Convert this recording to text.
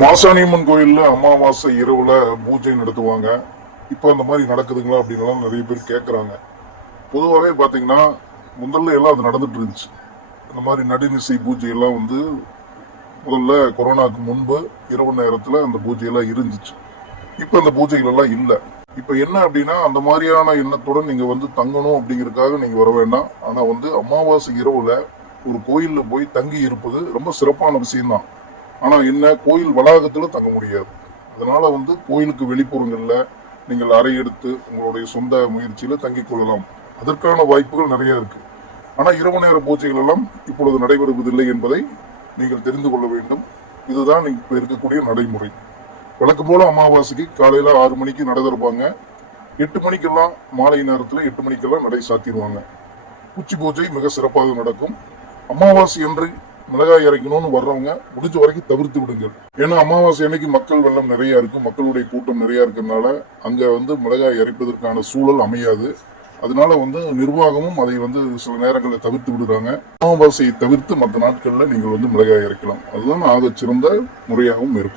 மாசாணியம்மன் கோயில்ல அமாவாசை இரவுல பூஜை நடத்துவாங்க. இப்ப அந்த மாதிரி நடக்குதுங்களா அப்படின்னு நிறைய பேர் கேட்கறாங்க. பொதுவாகவே பாத்தீங்கன்னா முதல்ல எல்லாம் அது நடந்துட்டு இருந்துச்சு. இந்த மாதிரி நடுநிசை பூஜை எல்லாம் முதல்ல கொரோனாக்கு முன்பு இரவு நேரத்துல அந்த பூஜை எல்லாம் இருந்துச்சு. இப்ப அந்த பூஜைகள் எல்லாம் இல்ல. இப்ப என்ன அப்படின்னா அந்த மாதிரியான எண்ணத்துடன் நீங்க தங்கணும் அப்படிங்கறதுக்காக நீங்க வர வேண்டாம். ஆனா அமாவாசை இரவுல ஒரு கோயில்ல போய் தங்கி இருப்பது ரொம்ப சிறப்பான விஷயம்தான். ஆனா என்ன, கோயில் வளாகத்துல தங்க முடியாது. அதனால கோயிலுக்கு வெளிப்புறங்கள்ல நீங்கள் அறை எடுத்து உங்களுடைய சொந்த முயற்சியில தங்கிக் கொள்ளலாம். அதற்கான வாய்ப்புகள் நிறைய இருக்கு. ஆனா இரவு நேர பூஜைகள் எல்லாம் இப்பொழுது நடைபெறுவதில்லை என்பதை நீங்கள் தெரிந்து கொள்ள வேண்டும். இதுதான் இப்ப இருக்கக்கூடிய நடைமுறை. வழக்கம் போல அமாவாசைக்கு காலையில 6 மணிக்கு நடை திறப்பாங்க. 8 மணிக்கெல்லாம், மாலை நேரத்துல 8 மணிக்கெல்லாம் நடை சாத்திடுவாங்க. உச்சி பூஜை மிக சிறப்பாக நடக்கும். அமாவாசை அன்று மிளகாய் இறைக்கணும்னு வர்றவங்க முடிஞ்ச வரைக்கும் தவிர்த்து விடுங்கள். ஏன்னா அமாவாசை அன்னைக்கு மக்கள் வெள்ளம் நிறைய இருக்கும், மக்களுடைய கூட்டம் நிறைய இருக்கிறதுனால அங்க மிளகாய் இறைப்பதற்கான சூழல் அமையாது. அதனால நிர்வாகமும் அதை சில நேரங்களில் தவிர்த்து விடுறாங்க. அமாவாசையை தவிர்த்து மற்ற நாட்கள்ல நீங்கள் மிளகாய் இறைக்கலாம். அதுதான் ஆக சிறந்த முறையாகவும் இருக்கும்.